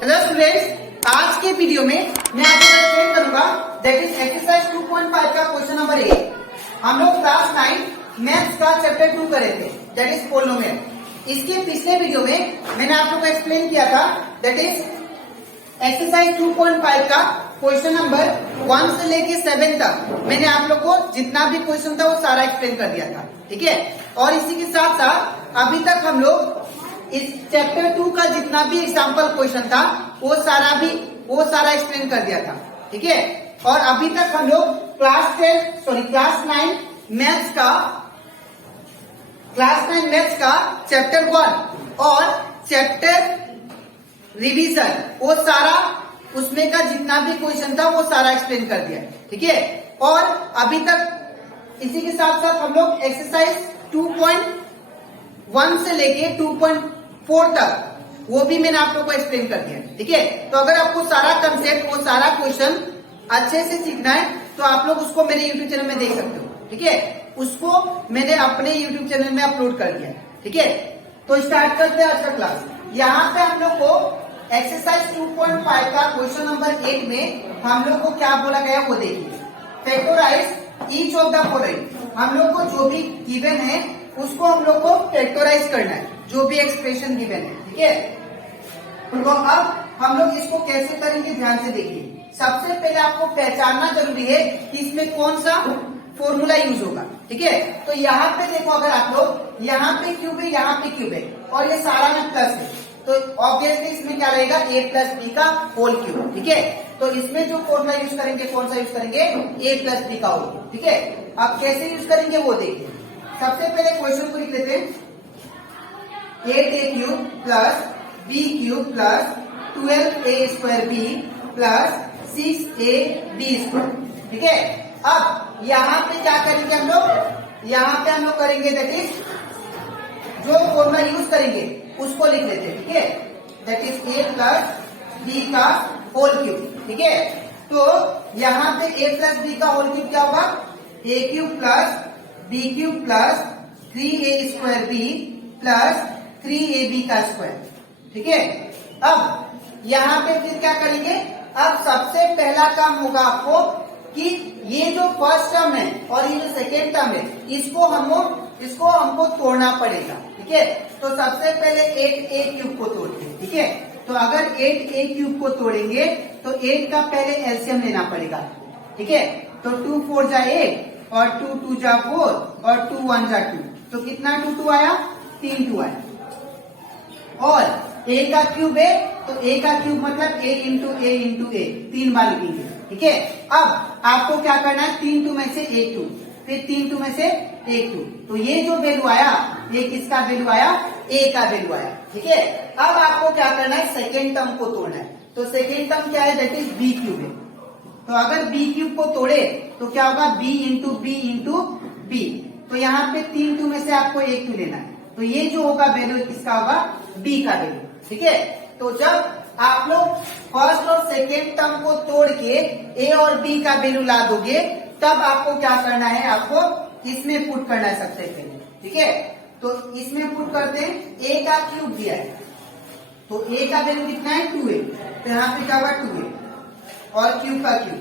Hello students, आज के video में मैं आपको एक्सप्लेन करूंगा दैट इज एक्सरसाइज 2.5 का क्वेश्चन नंबर 8। हम लोग क्लास 9 मैथ्स का चैप्टर 2 करे थे दैट इज पोलिनोमियल। इसके पिछले वीडियो में मैंने आप लोग को एक्सप्लेन किया था दैट इज एक्सरसाइज 2.5 का क्वेश्चन नंबर 1 से लेके 7 तक मैंने आप लोग को जितना भी क्वेश्चन था वो सारा एक्सप्लेन कर दिया था, ठीक है। और इसी के साथ साथ अभी तक हम लोग इस चैप्टर 2 का जितना भी एग्जाम्पल क्वेश्चन था वो सारा एक्सप्लेन कर दिया था, ठीक है। और अभी तक हम लोग क्लास 9 मैथ्स का चैप्टर 1 और चैप्टर रिवीजन वो सारा उसमें का जितना भी क्वेश्चन था वो सारा एक्सप्लेन कर दिया, ठीक है। और अभी तक इसी के साथ साथ हम लोग एक्सरसाइज 2.1 से लेके 2.4 तक वो भी मैंने आप लोग को एक्सप्लेन कर दिया, ठीक है। तो अगर आपको सारा कंसेप्ट वो सारा क्वेश्चन अच्छे से सीखना है तो आप लोग उसको मेरे यूट्यूब चैनल में देख सकते हो, ठीक है। उसको मैंने अपने यूट्यूब चैनल में अपलोड कर दिया, ठीक है। तो स्टार्ट करते हैं आज का क्लास। यहाँ पे हम लोग को एक्सरसाइज 2.5 का क्वेश्चन नंबर 8 में हम लोग को क्या बोला गया वो देखिए। Factorise each of the following. हम लोग को जो भी गिवन है उसको हम लोग को फैक्टराइज करना है, जो भी एक्सप्रेशन गिवन है, ठीक है। तो अब हम लोग इसको कैसे करेंगे ध्यान से देखिए। सबसे पहले आपको पहचानना जरूरी है कि इसमें कौन सा फॉर्मूला यूज होगा, ठीक है। तो यहाँ पे देखो, अगर आप लोग यहाँ पे क्यूब है, यहाँ पे क्यूब है और ये सारा में प्लस है, तो ऑब्वियसली इसमें क्या रहेगा a प्लस बी का होल क्यूब, ठीक है। तो इसमें जो फॉर्मूला यूज करेंगे कौन सा यूज करेंगे, a प्लस बी का होल क्यूब, ठीक है। अब कैसे यूज करेंगे वो देखिए। सबसे पहले क्वेश्चन को लिख लेते हैं 8a cube plus b cube plus 12a square b plus 6ab square, ठीक है। अब यहाँ पे क्या करेंगे हम लोग, यहाँ पे हम लोग करेंगे दैट इज जो फॉर्मूला यूज करेंगे उसको लिख लेते हैं, ठीक है। That is a plus b का होल क्यूब, ठीक है। तो यहाँ पे a प्लस b का होल क्यूब क्या होगा, a cube plus b cube plus 3a square b plus 3ab का स्क्वायर, ठीक है। अब यहाँ पे फिर क्या करेंगे, अब सबसे पहला काम होगा आपको कि ये जो फर्स्ट टर्म है और ये जो सेकेंड टर्म है इसको हमको तोड़ना पड़ेगा, ठीक है। तो सबसे पहले 8a क्यूब को तोड़ते हैं, ठीक है। तो अगर 8a क्यूब को तोड़ेंगे तो 8 का पहले एलसीएम लेना पड़ेगा, ठीक है। तो 2 4 जा 8 और 2 2 जा 4 और 2 1 जा 2, तो कितना 2 2 आया, 3 2 आया। और a का क्यूब है तो a का क्यूब मतलब a इंटू a 3 बार लिखेंगे, ठीक है। अब आपको क्या करना है, 3 2 में से 1 2, फिर 3 2 में से 1 2, तो ये जो वैल्यू आया ये किसका वैल्यू आया, a का वैल्यू आया, ठीक है। अब आपको क्या करना है, सेकेंड टर्म को तोड़ना है। तो सेकेंड टर्म क्या है, दैट इज b क्यूब है। तो अगर b क्यूब को तोड़े तो क्या होगा, b इंटू b, तो यहाँ पे 3 2 में से आपको 1 2 लेना है, तो ये जो होगा वैल्यू किसका होगा, b का वैल्यू, ठीक है। तो जब आप लोग फर्स्ट और सेकेंड टर्म को तोड़ के a और b का वैल्यू ला दोगे तब आपको क्या करना है, आपको इसमें पुट करना है सबसे पहले, ठीक है। तो इसमें पुट करते हैं, a का क्यूब दिया है तो a का वैल्यू कितना है, 2 है, तो यहाँ पे क्या होगा 2 है और क्यूब का क्यूब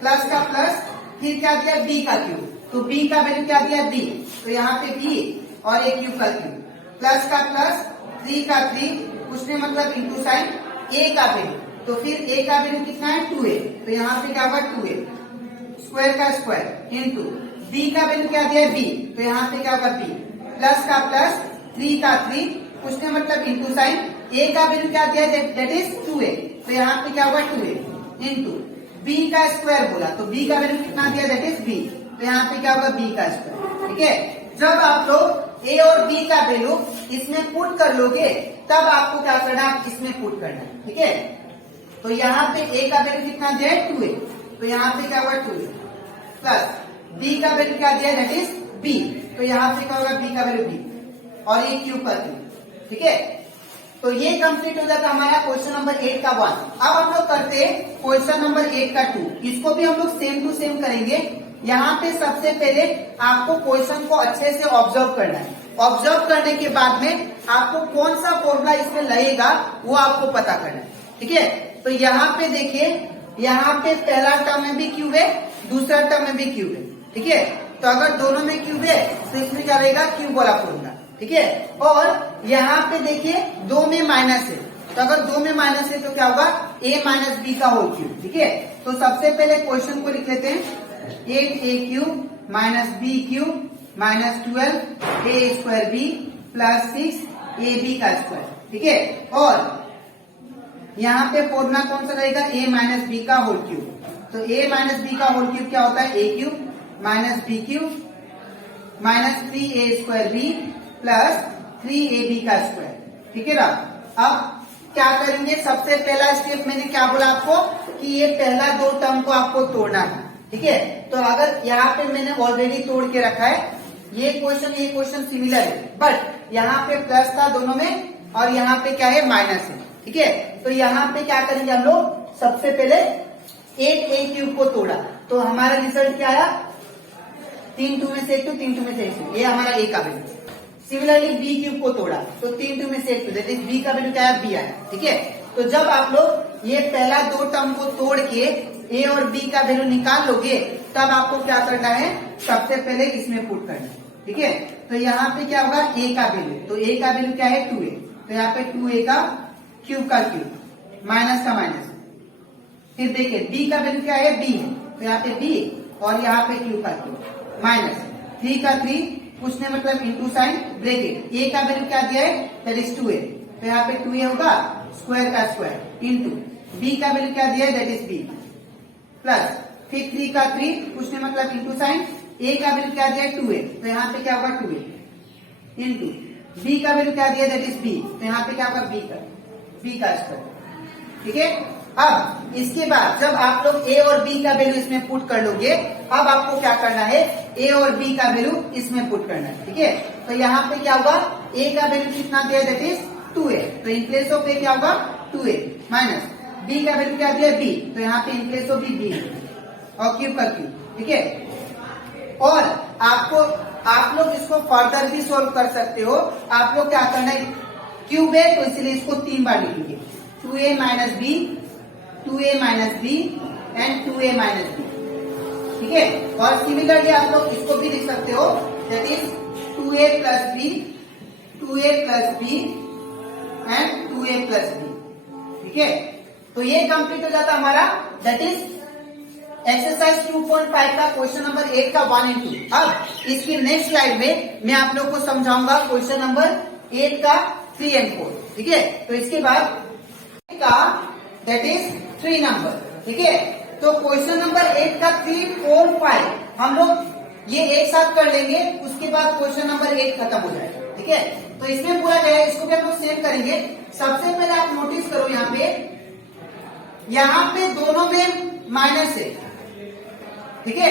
प्लस का प्लस, फिर क्या दिया b का क्यूब, तो b का वैल्यू क्या दिया b, तो यहाँ पे b और एक क्यूब का क्यूब प्लस का प्लस 3 का 3, उसमें मतलब इंटू साइन a का वैल्यू, तो फिर a का वैल्यू कितना है, 2 है, तो यहाँ पे क्या होगा 2 है स्क्वायर का स्क्वायर इंटू b का वैल्यू क्या दिया है b, तो यहाँ पे क्या होगा b प्लस का प्लस 3 का 3, उसमें मतलब इंटू साइन a का वैल्यू क्या दिया है, दैट इज 2 है, तो यहाँ पे क्या होगा 2 है इंटू b का स्क्वायर बोला, तो b का वैल्यू कितना दिया, दैट इज b, तो यहाँ पे क्या होगा b का स्क्वायर, ठीक है। जब आप लोग a और b का वैल्यू इसमें पुट कर लोगे तब आपको क्या करना है, इसमें पुट करना है, ठीक है। तो यहाँ पे a का वैल्यू कितना दिया है, 2 है, तो यहाँ पे क्या होगा 2 है प्लस b का वैल्यू क्या दिया है, दैट इज b, तो यहाँ पे क्या होगा b का वैल्यू b और ये क्यूब का क्यूब, ठीक है। तो ये कंप्लीट हो जाता हमारा क्वेश्चन नंबर 8 का 1। अब हम लोग करते हैं क्वेश्चन नंबर 8 का 2, इसको भी हम लोग सेम टू सेम करेंगे। यहाँ पे सबसे पहले आपको क्वेश्चन को अच्छे से ऑब्जर्व करना है। ऑब्जर्व करने के बाद में आपको कौन सा फॉर्मूला इसमें लगेगा वो आपको पता करना है। ठीक है। तो यहाँ पे देखिए, यहाँ पे पहला टर्म में भी क्यूब है, दूसरा टर्म में भी क्यूब है, ठीक है। तो अगर दोनों में क्यूब है तो इसमें क्या रहेगा, क्यूब वाला फॉर्मूला, ठीक है। और यहाँ पे देखिए दो में माइनस है, तो अगर दो में माइनस है तो क्या होगा, a माइनस बी का होल क्यूब, ठीक है। तो सबसे पहले क्वेश्चन को लिख लेते हैं, 8a cube minus B cube minus 12a square B plus 6ab का स्क्वायर, ठीक है। और यहाँ पे फॉर्मूला कौन सा रहेगा, a माइनस बी का होल क्यूब। तो a माइनस बी का होल क्यूब क्या होता है, a cube minus B cube minus 3a square B plus 3ab का स्क्वायर, ठीक है ना। अब क्या करेंगे, सबसे पहला स्टेप मैंने क्या बोला आपको कि ये पहला दो टर्म को आपको तोड़ना है, ठीक है। तो अगर यहाँ पे मैंने ऑलरेडी तोड़ के रखा है, ये क्वेश्चन सिमिलर है, बट यहाँ पे प्लस था दोनों में और यहाँ पे क्या है, माइनस है, ठीक है। तो यहाँ पे क्या करेंगे हम लोग, सबसे पहले 8a क्यूब को तोड़ा, तो हमारा रिजल्ट क्या आया, 3 2 में से 1 2, 3 2 में से 1 2, ये हमारा a का वैल्यू। सिमिलरली b क्यूब को तोड़ा, तो 3 2 में से 1 2, दैट इज b का वैल्यू क्या है, b आया, ठीक है। तो जब आप लोग ये पहला दो टर्म को तोड़ के a और b का वैल्यू निकाल लोगे, तब आपको क्या करना है, सबसे पहले इसमें पुट करना है, ठीक है। तो यहाँ पे क्या होगा, a का वैल्यू, तो a का वैल्यू क्या है, 2a, तो यहाँ पे 2a का क्यूब माइनस का माइनस। फिर देखिए b का वैल्यू क्या है, b है, तो यहाँ पे b और यहाँ पे क्यूब माइनस 3 का 3, पूछने मतलब इंटू साइन ब्रैकेट, a का वैल्यू क्या दिया है, दैट इज 2a, तो यहाँ पे 2a होगा स्क्वायर का स्क्वायर इंटू b का वैल्यू क्या दिया है, दैट इज b प्लस फिर 3 का 3, पूछने मतलब इंटू साइन, a का वैल्यू क्या दिया है, 2a, तो यहाँ पे क्या होगा 2a इंटू b का वैल्यू क्या दिया है, दैट इज b, तो यहाँ पे क्या होगा b का स्क्वायर, ठीक है। अब इसके बाद जब आप लोग a और b का वैल्यू इसमें पुट कर लोगे, अब आपको क्या करना है, a और b का वैल्यू इसमें पुट करना है, ठीक है। तो यहाँ पे क्या होगा, a का वैल्यू कितना दिया, दैट इज 2a, तो इन प्लेस ऑफ a क्या होगा, 2a माइनस b का वैल्यू क्या दिया, b, तो यहाँ पे इन प्लेस ऑफ b और क्यूब का क्यूब, ठीक है। और आप लोग इसको फर्दर भी सोल्व कर सकते हो। आप लोग क्या करना है, क्यूब है तो इसलिए इसको 3 बार लिखेंगे, 2a minus b, 2a minus b and 2a minus b, ठीक है। और सिमिलरली आप लोग इसको भी लिख सकते हो, that is 2a plus b, 2a plus b and 2a plus b, ठीक है। तो ये कंप्लीट हो जाता हमारा, दैट इज एक्सरसाइज 2.5 का क्वेश्चन नंबर 8 का 1 एंड 2। अब इसकी नेक्स्ट स्लाइड में मैं आप लोग को समझाऊंगा क्वेश्चन नंबर 8 का 3 एंड 4, ठीक है। तो इसके बाद का दैट इज 3 नंबर, ठीक है। तो क्वेश्चन नंबर 8 का 3 4 5 हम लोग ये एक साथ कर लेंगे, उसके बाद क्वेश्चन नंबर 8 खत्म हो जाएगा, ठीक है। तो इसमें पूरा गया, इसको भी हम लोग सेम करेंगे। सबसे पहले आप नोटिस करो, यहाँ पे दोनों में माइनस है, ठीक है,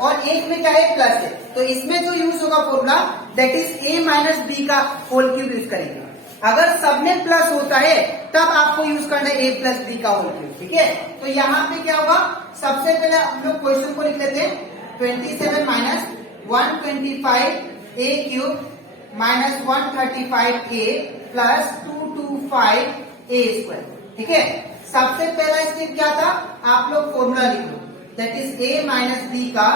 और एक में क्या है, प्लस है। तो इसमें जो यूज होगा formula, that is a minus B का होल क्यूब यूज करेंगे। अगर सब में प्लस होता है तब आपको यूज करना है a प्लस बी का होल क्यूब, ठीक है। तो यहाँ पे क्या होगा, सबसे पहले हम लोग क्वेश्चन को लिख लेते हैं, 27 minus 125 a cube minus 135a plus 225 a square, ठीक है। सबसे पहला स्टेप क्या था, आप लोग फॉर्मूला लिख लो, that is a minus B का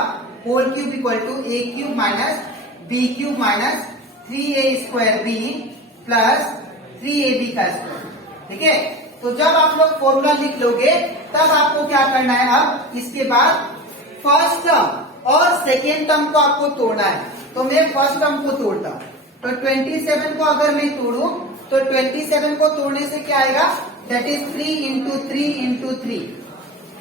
whole cube equal to a cube minus b cube minus 3a square b plus 3ab का स्क्वायर, ठीक है। तो जब आप लोग फॉर्मूला लिख लोगे तब आपको क्या करना है, अब इसके बाद फर्स्ट टर्म और सेकेंड टर्म को आपको तोड़ना है। तो मैं फर्स्ट टर्म को तोड़ता हूं, तो 27 को अगर मैं तोड़ू तो 27 को तोड़ने से क्या आएगा, दैट इज 3 इंटू 3 इंटू 3,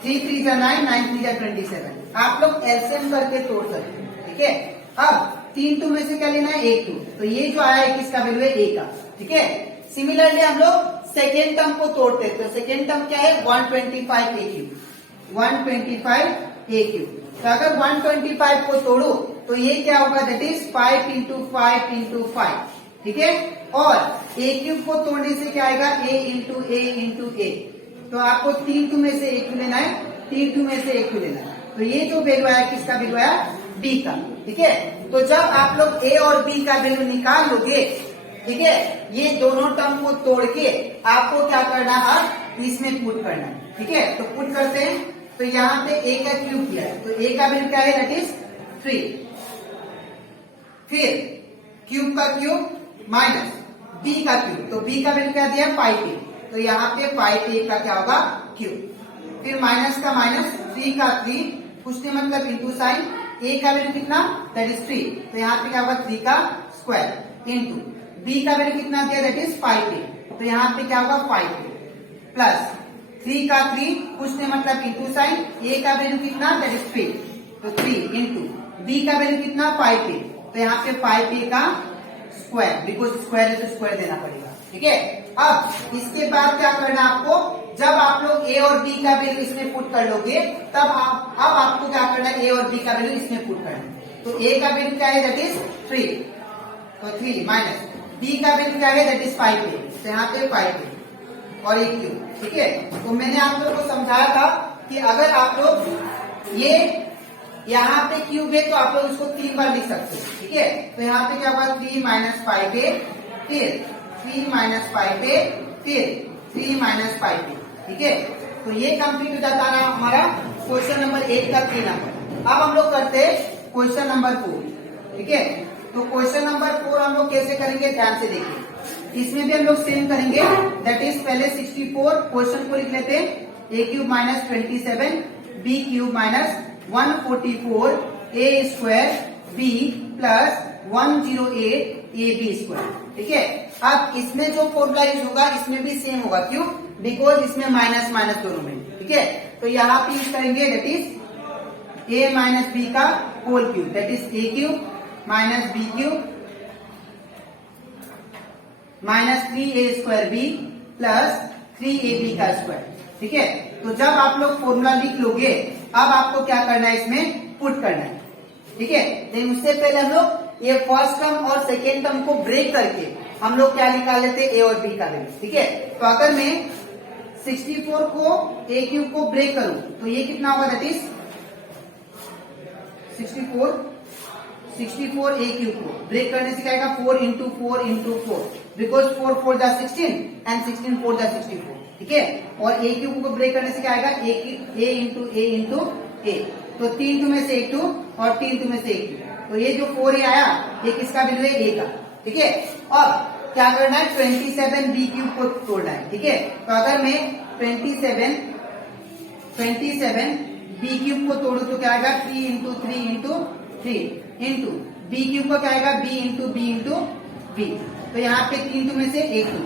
3 3 जा 9, 9 3 जा 27। आप लोग एलसीएम करके तोड़ सकते हैं, ठीक है। अब 3 2 में से क्या लेना है, 1 2, तो ये जो आया है किसका वैल्यू है, a का, ठीक है। सिमिलरली हम लोग सेकेंड टर्म को तोड़ते हैं, तो सेकेंड टर्म क्या है, 125 a क्यूब, 125 a क्यूब। तो अगर 125 को तोड़ो तो ये क्या होगा, दैट इज 5 इंटू 5 इंटू 5, ठीक है। और a क्यूब को तोड़ने से क्या आएगा, a into a into a। तो आपको 3 2 में से 1 लेना है, 3 2 में से 1 लेना है। तो ये जो वैल्यू आया किसका वैल्यू आया, b का, ठीक है। तो जब आप लोग a और b का वैल्यू निकाल लोगे, ठीक है, ये दोनों टर्म को तोड़ के आपको क्या करना है, इसमें पुट करना है, ठीक है। तो पुट करते हैं, तो यहाँ पे a का क्यूब किया है, तो a का वैल्यू क्या है, दैट इज 3। फिर क्यूब का क्यूब माइनस b का क्यूब, तो b का वैल्यू क्या दिया, 5a, तो यहाँ पे 5a का क्या होगा, क्यूब। फिर माइनस का माइनस, 3 का 3, कुछ नहीं मतलब इंटू साइन, a का वैल्यू कितना, दैट इज 3, तो यहाँ पे क्या होगा 3 का स्क्वायर इंटू b का वैल्यू कितना दिया, दैट इज 5a, तो यहाँ पे क्या होगा 5a प्लस 3 का 3, कुछ नहीं मतलब इंटू साइन, a का वैल्यू कितना, दैट इज 3, तो 3 इंटू b का वैल्यू कितना 5a, तो यहाँ पे 5a का स्क्वायर, बिकॉज स्क्वायर है तो स्क्वायर देना पड़ेगा, ठीक है। अब इसके बाद क्या करना है आपको, जब आप लोग a और b का वैल्यू इसमें पुट कर लोगे, तब अब आपको क्या करना है, a और b का वैल्यू इसमें पुट करना है। तो a का वैल्यू क्या है, दैट इज 3, तो 3 माइनस b का वैल्यू क्या है, दैट इज 5a, तो यहाँ पे 5a और एक क्यूब, ठीक है। तो मैंने आप लोगों को समझाया था कि अगर आप लोग ये यहाँ पे क्यूब है तो आप लोग इसको 3 बार लिख सकते हो, ठीक है। तो यहाँ पे क्या होगा 3 माइनस 5a, फिर 3 माइनस 5a, फिर 3 माइनस 5a, ठीक है। तो ये कंप्लीट हो जाता है हमारा क्वेश्चन नंबर 8 का 3 नंबर। अब हम लोग करते हैं क्वेश्चन नंबर 4, ठीक है। तो क्वेश्चन नंबर 4 हम लोग कैसे करेंगे, ध्यान से देखिए। इसमें भी हम लोग सेम करेंगे, दैट इज पहले 64 क्वेश्चन को लिख लेते हैं, a cube minus 27, b cube minus 144, a square b plus 108 ab square, ठीक है। अब इसमें जो फॉर्मूला यूज होगा इसमें भी सेम होगा, क्यों, बिकॉज इसमें माइनस माइनस दोनों में, ठीक है। तो यहाँ पे यूज करेंगे, that is a minus b का whole cube, that is a cube minus b cube minus 3a square b plus 3ab का स्क्वायर, ठीक है। तो जब आप लोग फॉर्मूला लिख लोगे, अब आपको क्या करना है, इसमें पुट करना है, ठीक है। लेकिन उससे पहले हम लोग ये फर्स्ट टर्म और सेकेंड टर्म को ब्रेक करके हम लोग क्या निकाल लेते हैं, a और b का वैल्यू, ठीक है। तो अगर मैं 64 को a क्यूब को ब्रेक करूं तो ये कितना होगा, दैट इज 64 a क्यूब को ब्रेक करने से क्या आएगा, 4 इंटू 4 इंटू 4, बिकॉज 4 4 जा 16 एंड 16 4 जा 64, ठीक है। और a क्यूब को ब्रेक करने से क्या आएगा, a इंटू a, तो 3 टू में से 1 2 और 3 टू में से 1 2, तो ये जो 4a आया ये किसका वैल्यू है, a का, ठीक है। अब क्या करना है, 27 b क्यूब को तोड़ना है, ठीक है। तो अगर मैं 27 b क्यूब को तोड़ू तो क्या आएगा, 3 into 3 into 3 into b cube का क्या आएगा, b इंटू b, तो यहाँ पे 3 टू में से 1 2,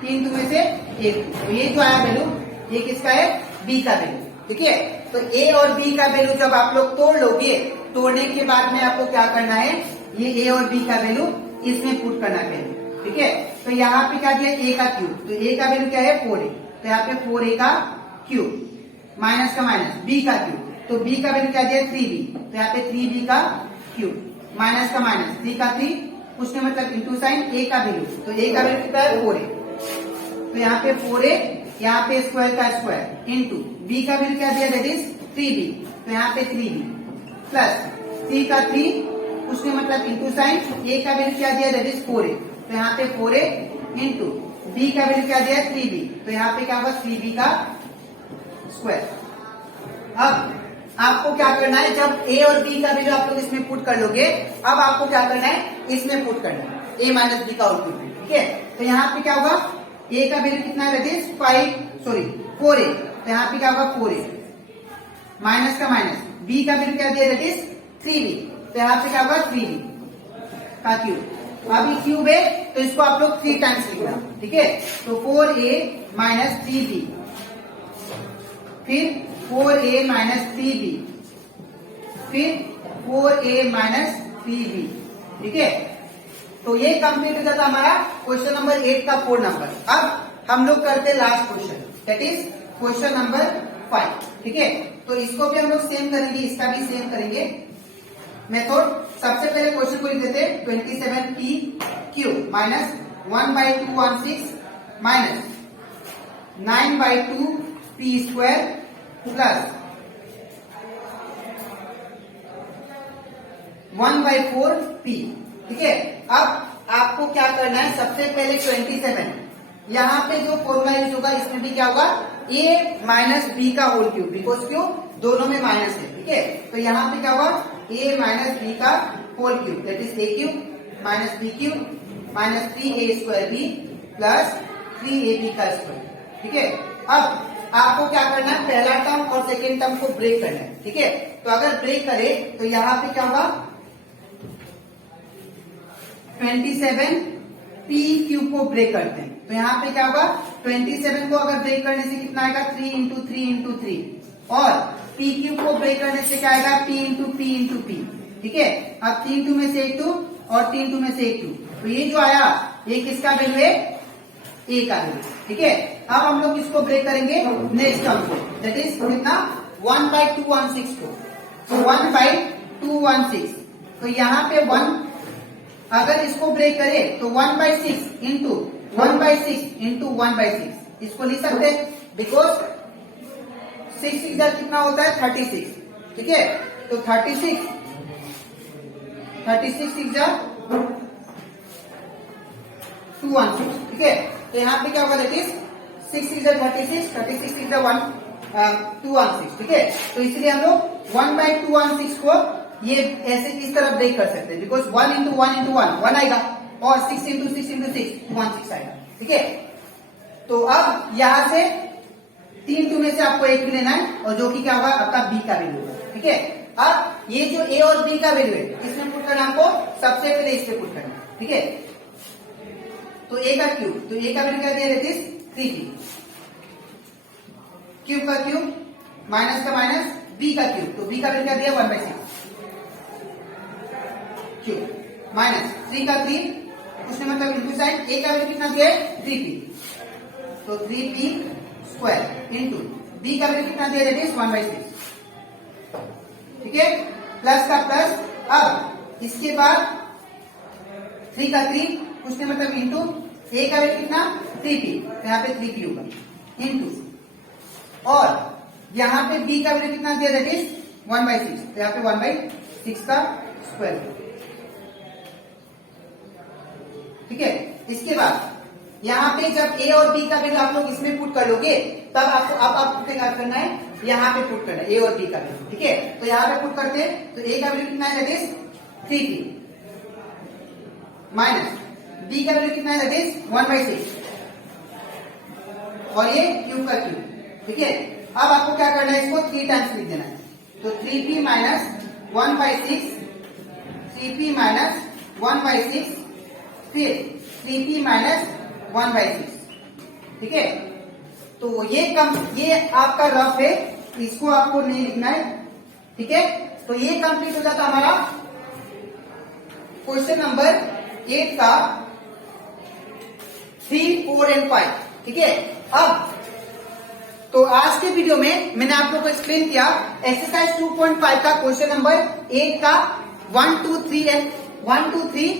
3 टू में से 1 2, तो ये जो आया वैल्यू ये किसका है, b का वैल्यू, ठीक है। तो a और b का वैल्यू जब आप लोग तोड़ लोगे, तोड़ने के बाद में आपको क्या करना है, ये a और b का वैल्यू इसमें पुट करना है, ठीक है। तो यहाँ पे क्या दिया, a का क्यूब, तो a का वैल्यू क्या है 4a, तो यहाँ पे 4a का क्यूब माइनस का माइनस b का क्यूब, तो b का वैल्यू क्या दिया 3b, तो यहाँ पे 3b का क्यूब माइनस का माइनस 3 का 3, उसने मतलब इंटू साइन a का वैल्यू, तो a का वैल्यू कितना है 4a, तो यहाँ पे 4a, यहाँ पे स्क्वायर का स्क्वायर इंटू b का वैल्यू क्या दिया, दैट इज 3b, तो यहाँ पे 3b प्लस 3 का 3, उसने मतलब इंटू साइन a का वैल्यू क्या दिया, दैट इज 4a, तो यहाँ पे 4a इंटू b का वैल्यू क्या दिया 3b, तो यहाँ पे क्या होगा 3b का स्क्वायर। अब आपको क्या करना है, जब a और b का वैल्यू आप लोग इसमें पुट कर लोगे, अब आपको क्या करना है, इसमें पुट करना है a माइनस b का आउटपुट, ठीक है। तो यहाँ पे क्या होगा, a का वैल्यू कितना है, दैट इज 4a, तो यहाँ पे क्या होगा 4a माइनस का माइनस b का वैल्यू क्या दिया, दैट इज 3b, तो यहाँ पे क्या होगा 3b का क्यूब। अभी क्यूब है तो इसको आप लोग 3 टाइम्स लिखना, ठीक है। तो 4a माइनस 3b, फिर 4a माइनस 3b, फिर 4a माइनस 3b, ठीक है। तो ये कंप्लीट हो जाता हमारा क्वेश्चन नंबर 8 का 4 नंबर। अब हम लोग करते हैं last question, that is question number 5, ठीक है। तो इसको भी हम लोग सेम करेंगे, इसका भी सेम करेंगे मेथड। सबसे पहले क्वेश्चन को लिख देते हैं, 27p cube minus 1/216 minus 9/2p square plus 1/4p, ठीक है। अब आपको क्या करना है, सबसे पहले 27 यहाँ पे जो फॉर्मूला यूज होगा इसमें भी क्या होगा, a माइनस बी का होल क्यूब, बिकॉज क्यों, दोनों में माइनस है, ठीक है। तो यहाँ पे क्या होगा, a माइनस बी का whole cube, that is a cube minus B cube minus 3a² b plus 3ab का स्क्वायर, ठीक है। अब आपको क्या करना है, पहला टर्म और सेकेंड टर्म को ब्रेक करना है, ठीक है। तो अगर ब्रेक करे तो यहाँ पे क्या होगा, 27p क्यूब को ब्रेक करते हैं, तो यहाँ पे क्या होगा, 27 को अगर ब्रेक करने से कितना आएगा, 3 इंटू 3 इंटू 3, और p क्यूब को ब्रेक करने से क्या आएगा, p into p into p, ठीक है। अब 3 2 में से 1 2 और 3 2 में से 1 2, तो ये जो आया ये किसका वैल्यू है, a का वैल्यू, ठीक है। अब हम लोग किसको ब्रेक करेंगे, नेक्स्ट टर्म को, दैट इज कितना, 1/216 को, तो 1/216, तो यहाँ पे 1 अगर इसको ब्रेक करे तो 1/6 इंटू 1/6 इंटू 1/6 इसको लिख सकते हैं, बिकॉज 6 6 कितना होता है, 36, ठीक है। तो 36 6 216, ठीक है। तो यहाँ पे क्या होगा, दैट इज 6 6 36 36 6 216, ठीक है। तो इसलिए हम लोग 1/216 को ये ऐसे इस तरह ब्रेक कर सकते हैं, बिकॉज 1 इंटू 1 इंटू 1 आएगा, और 6 इंटू 6 इंटू 6 216 आएगा, ठीक है। तो अब यहां से 3 2 में से आपको एक भी लेना है, और जो कि क्या होगा, आपका बी का वैल्यू होगा, ठीक है। अब ये जो ए और बी का वैल्यू है इसमें पुट करना, आपको सबसे पहले इससे पुट करना, ठीक है। तो ए का क्यूब, तो ए का वैल्यू क्या दिया, दैट इज 3p, क्यूब का क्यूब माइनस का माइनस बी का क्यूब, तो बी का वैल्यू क्या दिया, 1/6 क्यूब माइनस 3 का 3, उसने मतलब इंटू साइन, ए का वैल्यू कितना दिया है, 3p, तो 3p स्क्वायर इंटू बी का वैल्यू कितना दिया, दैट इज 1/6, ठीक है। प्लस का प्लस, अब इसके बाद 3 का 3, उसने मतलब इंटू ए का वैल्यू कितना, 3p, तो यहाँ पे 3p होगा इंटू, और यहाँ पे बी का वैल्यू कितना दिया, दैट इज 1/6, तो यहाँ पे 1/6 का स्क्वायर, ठीक है। इसके बाद यहाँ पे जब ए और बी का वैल्यू आप लोग इसमें पुट कर लोगे, तब आपको अब आपको क्या करना है, यहाँ पे पुट करना है ए और बी का वैल्यू, ठीक है। तो यहाँ पे पुट करते हैं, तो ए का वैल्यू कितना है, that is 3p minus B का वैल्यू कितना है, दैट इज 1/6, और ये क्यूब का क्यूब, ठीक है। अब आपको क्या करना है, इसको 3 टाइम्स लिख देना है, तो 3p माइनस 1/6, 3p माइनस 1/6, फिर 3p माइनस 1/6, ठीक है। तो ये आपका रफ है, इसको आपको नहीं लिखना है, ठीक है। तो ये कंप्लीट हो जाता हमारा क्वेश्चन नंबर 8 का 3 4 एंड 5, ठीक है। अब तो आज के वीडियो में मैंने आप लोगों को एक्सप्लेन किया एक्सरसाइज 2.5 का क्वेश्चन नंबर 8 का 1 2 3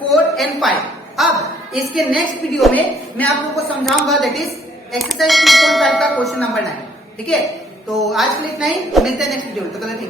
4 एंड 5। अब इसके नेक्स्ट वीडियो में मैं आप लोगों को समझाऊंगा, दैट इज एक्सरसाइज 2.5 का क्वेश्चन नंबर 9, ठीक है। तो आज के लिए इतना ही, मिलते हैं नेक्स्ट वीडियो में, तो थैंक यू।